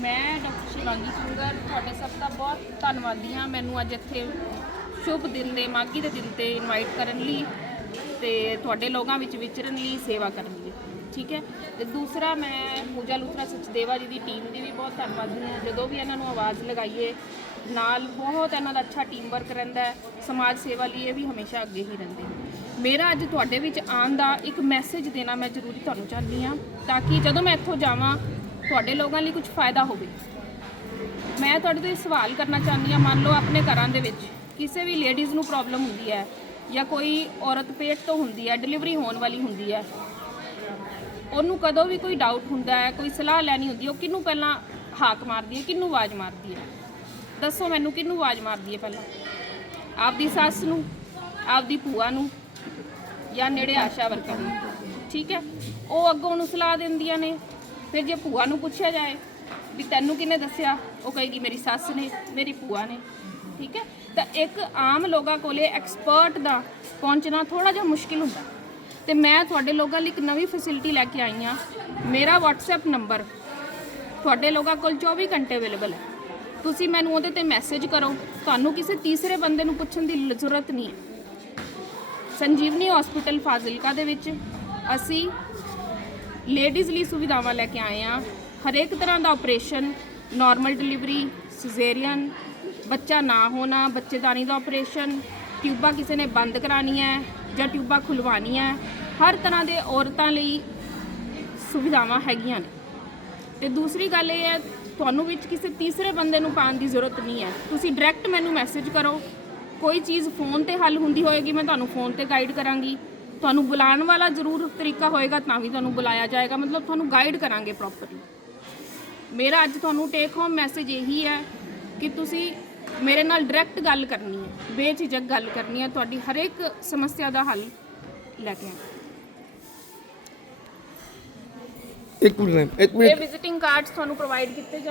ਮੈਂ ਡਾਕਟਰ ਸ਼ਿਵਾਂਗੀ ਸੁੰਦਰ ਤੁਹਾਡੇ ਸਭ ਦਾ ਬਹੁਤ ਧੰਨਵਾਦੀ ਹਾਂ। ਮੈਨੂੰ ਅੱਜ ਇੱਥੇ ਸ਼ੁਭ ਦਿਨ ਦੇ ਮਾਗੀ ਦੇ ਦਿਨ ਤੇ ਇਨਵਾਈਟ ਕਰਨ ਲਈ ਤੇ ਤੁਹਾਡੇ ਲੋਕਾਂ ਵਿੱਚ ਵਿਚਰਨ ਲਈ ਸੇਵਾ ਕਰਨ ਲਈ। ਠੀਕ ਹੈ? ਤੇ ਦੂਸਰਾ ਮੈਂ ਪੂਜਾ ਲੂਥਰਾ ਸਚਦੇਵਾ ਜੀ ਦੀ ਟੀਮ ਦੀ ਵੀ ਬਹੁਤ ਧੰਨਵਾਦੀ ਹਾਂ। ਜਦੋਂ ਵੀ ਇਹਨਾਂ ਨੂੰ ਆਵਾਜ਼ ਲਗਾਈਏ, ਨਾਲ ਬਹੁਤ ਇਹਨਾਂ ਦਾ ਅੱਛਾ ਟੀਮ ਵਰਕ ਰਹਿੰਦਾ ਹੈ। ਸਮਾਜ ਸੇਵਾ ਲਈ ਇਹ ਵੀ ਹਮੇਸ਼ਾ ਅੱਗੇ ਹੀ ਰਹਿੰਦੇ ਮੇਰਾ ਅੱਜ ਤੁਹਾਡੇ ਵਿੱਚ ਆਉਣ ਦਾ ਇੱਕ ਮੈਸੇਜ ਦੇਣਾ ਮੈਂ ਜ਼ਰੂਰੀ ਤੁਹਾਨੂੰ ਚਾਹੁੰਦੀ ਹਾਂ, ਤਾਂ ਕਿ ਜਦੋਂ ਮੈਂ ਇੱਥੋਂ ਜਾਵਾਂ ਤੁਹਾਡੇ ਲੋਕਾਂ ਲਈ ਕੁਝ ਫਾਇਦਾ ਹੋਵੇ। ਮੈਂ ਤੁਹਾਡੇ ਤੋਂ ਇਹ ਸਵਾਲ ਕਰਨਾ ਚਾਹੁੰਦੀ ਹਾਂ, ਮੰਨ ਲਓ ਆਪਣੇ ਘਰਾਂ ਦੇ ਵਿੱਚ ਕਿਸੇ ਵੀ ਲੇਡੀਜ਼ ਨੂੰ ਪ੍ਰੋਬਲਮ ਹੁੰਦੀ ਹੈ ਜਾਂ ਕੋਈ ਔਰਤ ਪੇਟ ਤੋਂ ਹੁੰਦੀ ਹੈ ਡਿਲੀਵਰੀ ਹੋਣ ਵਾਲੀ ਹੁੰਦੀ ਹੈ, ਉਹਨੂੰ ਕਦੋਂ ਵੀ ਕੋਈ ਡਾਊਟ ਹੁੰਦਾ ਹੈ, ਕੋਈ ਸਲਾਹ ਲੈਣੀ ਹੁੰਦੀ ਹੈ, ਉਹ ਕਿਹਨੂੰ ਪਹਿਲਾਂ ਹਾਕ ਮਾਰਦੀ ਹੈ, ਕਿਹਨੂੰ ਆਵਾਜ਼ ਮਾਰਦੀ ਹੈ? ਦੱਸੋ ਮੈਨੂੰ ਕਿਹਨੂੰ ਆਵਾਜ਼ ਮਾਰਦੀ ਹੈ ਪਹਿਲਾਂ? ਆਪਦੀ ਸੱਸ ਨੂੰ, ਆਪਦੀ ਭੂਆ ਨੂੰ ਜਾਂ ਨੇੜੇ ਆਸ਼ਾ ਵਰਕਰ ਨੂੰ? ਠੀਕ ਹੈ? ਉਹ ਅੱਗੋਂ ਨੂੰ ਸਲਾਹ ਦਿੰਦੀਆਂ ਨੇ। ਫਿਰ ਜੇ ਭੂਆ ਨੂੰ ਪੁੱਛਿਆ ਜਾਏ ਵੀ ਤੈਨੂੰ ਕਿਹਨੇ ਦੱਸਿਆ, ਉਹ ਕਹੇਗੀ, ਮੇਰੀ ਸੱਸ ਨੇ, ਮੇਰੀ ਭੂਆ ਨੇ। ਠੀਕ ਹੈ? ਤਾਂ ਇੱਕ ਆਮ ਲੋਕਾਂ ਕੋਲੇ ਐਕਸਪਰਟ ਦਾ ਪਹੁੰਚਣਾ ਥੋੜਾ ਜਿਹਾ ਮੁਸ਼ਕਿਲ ਹੁੰਦਾ। ਤੇ ਮੈਂ ਤੁਹਾਡੇ ਲੋਕਾਂ ਲਈ ਇੱਕ ਨਵੀਂ ਫੈਸਿਲਿਟੀ ਲੈ ਕੇ ਆਈ ਹਾਂ। ਮੇਰਾ WhatsApp ਨੰਬਰ ਤੁਹਾਡੇ ਲੋਕਾਂ ਕੋਲ 24 ਘੰਟੇ ਅਵੇਲੇਬਲ ਹੈ। ਤੁਸੀਂ ਮੈਨੂੰ ਉਹਦੇ ਤੇ ਮੈਸੇਜ ਕਰੋ। ਤੁਹਾਨੂੰ ਕਿਸੇ ਤੀਸਰੇ ਬੰਦੇ ਨੂੰ ਪੁੱਛਣ ਦੀ ਜ਼ਰੂਰਤ ਨਹੀਂ ਹੈ। ਸੰਜੀਵਨੀ ਹਸਪੀਟਲ ਫਾਜ਼ਿਲਕਾ ਦੇ ਵਿੱਚ ਅਸੀਂ ਲੇਡੀਜ਼ ਲਈ ਸੁਵਿਧਾਵਾਂ ਲੈ ਕੇ ਆਏ ਹਾਂ। ਹਰੇਕ ਤਰ੍ਹਾਂ ਦਾ ਆਪਰੇਸ਼ਨ ਨਾਰਮਲ ਡਿਲੀਵਰੀ ਸਿਜ਼ੇਰੀਅਨ ਬੱਚਾ ਨਾ ਹੋਣਾ, ਬੱਚੇਦਾਨੀ ਦਾ ਆਪਰੇਸ਼ਨ ਟਿਊਬਾਂ ਕਿਸੇ ਨੇ ਬੰਦ ਕਰਾਉਣੀਆਂ ਹੈ ਜਾਂ ਟਿਊਬਾਂ ਖੁਲਵਾਉਣੀਆਂ ਹੈ, ਹਰ ਤਰ੍ਹਾਂ ਦੇ ਔਰਤਾਂ ਲਈ ਸੁਵਿਧਾਵਾਂ ਹੈਗੀਆਂ ਨੇ। ਤੇ ਦੂਸਰੀ ਗੱਲ ਇਹ ਹੈ, ਤੁਹਾਨੂੰ ਵਿੱਚ ਕਿਸੇ ਤੀਸਰੇ ਬੰਦੇ ਨੂੰ ਪਾਉਣ ਦੀ ਜ਼ਰੂਰਤ ਨਹੀਂ ਹੈ। ਤੁਸੀਂ ਡਾਇਰੈਕਟ ਮੈਨੂੰ ਮੈਸੇਜ ਕਰੋ। ਕੋਈ ਚੀਜ਼ ਫੋਨ ਤੇ ਹੱਲ ਹੁੰਦੀ ਹੋਏਗੀ, ਮੈਂ ਤੁਹਾਨੂੰ ਫੋਨ ਤੇ ਗਾਈਡ ਕਰਾਂਗੀ। ਤੁਹਾਨੂੰ ਬੁਲਾਉਣ ਵਾਲਾ ਜ਼ਰੂਰ ਤਰੀਕਾ ਹੋਏਗਾ ਤਾਂ ਵੀ ਤੁਹਾਨੂੰ ਬੁਲਾਇਆ ਜਾਏਗਾ। ਮਤਲਬ ਤੁਹਾਨੂੰ ਗਾਈਡ ਕਰਾਂਗੇ ਪ੍ਰੋਪਰਲੀ ਮੇਰਾ ਅੱਜ ਤੁਹਾਨੂੰ ਟੇਕ ਹੋਮ ਮੈਸੇਜ ਇਹੀ ਹੈ ਕਿ ਤੁਸੀਂ ਮੇਰੇ ਨਾਲ ਡਾਇਰੈਕਟ ਗੱਲ ਕਰਨੀ ਹੈ ਬੇਝਿਜਕ ਗੱਲ ਕਰਨੀ ਹੈ ਤੁਹਾਡੀ ਹਰੇਕ ਸਮੱਸਿਆ ਦਾ ਹੱਲ ਲੈ ਕੇ ਆਉਣਾ। ਇੱਕ ਮਿੰਟ ਮੈਮ ਇੱਕ ਮਿੰਟ। ਇਹ ਵਿਜ਼ਿਟਿੰਗ ਕਾਰਡਸ ਤੁਹਾਨੂੰ ਪ੍ਰੋਵਾਈਡ ਕੀਤੇ